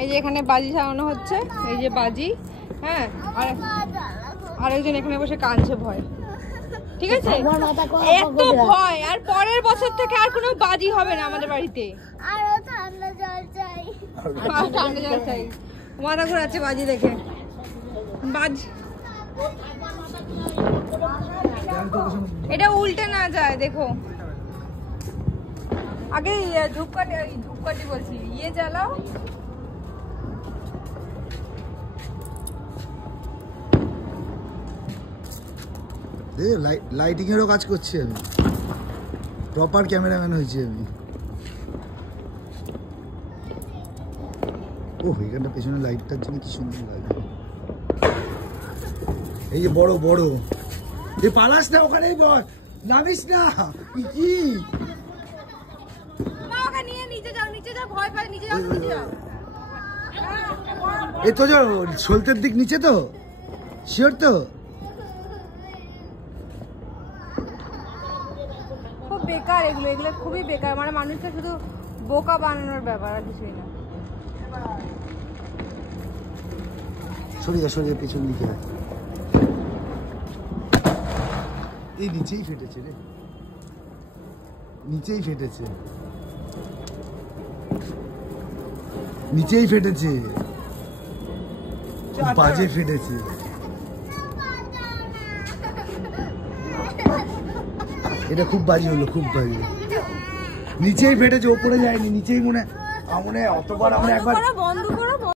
এই যে এখানে বাজি সাজানো হচ্ছে, এই যে বাজি। হ্যাঁ, আরেকজন এখানে বসে কাঁদছে ভয়। ঠিক আছে, এত ভয়। আর পরের বছর থেকে আর কোনো বাজি হবে না আমাদের বাড়িতে। আরো ঠান্ডা জল চাই, ঠান্ডা জল চাই। মাথা ঘোরাচ্ছে বাজি দেখে। বাজি এটা উল্টে না যায়, দেখো। আগে ধূপকাঠি বলছি, ইয়ে জ্বালাও। লাইটিং এরও কাজ করছি আমি, প্রপার ক্যামেরাম্যান হয়েছি আমি। ও এখানটা পেছনে লাইটটার জন্য কি সুন্দর লাগে। এই যে বড় বড়, এ পালাস না, ওখানেই বল, নামিস না। কি এই তো সলতের দিক নিচে তো, শিওর তো? খুব বেকার এগুলো, এগুলো খুবই বেকার। মানে মানুষকে শুধু বোকা বানানোর ব্যাপার, আর কিছুই না। সরিয়ে সরিয়ে পেছন দিকে। এই নিচেই ফেটেছে রে, নিচেই ফেটেছে, নিচেই ফেটেছে, বাজে ফেটেছে। এটা খুব বাজে হলো, খুব বাজে। নিচেই ফেটেছে, ওপরে যায়নি, নিচেই মনে হয় অতবার আমরা একবার বন্ধ করো।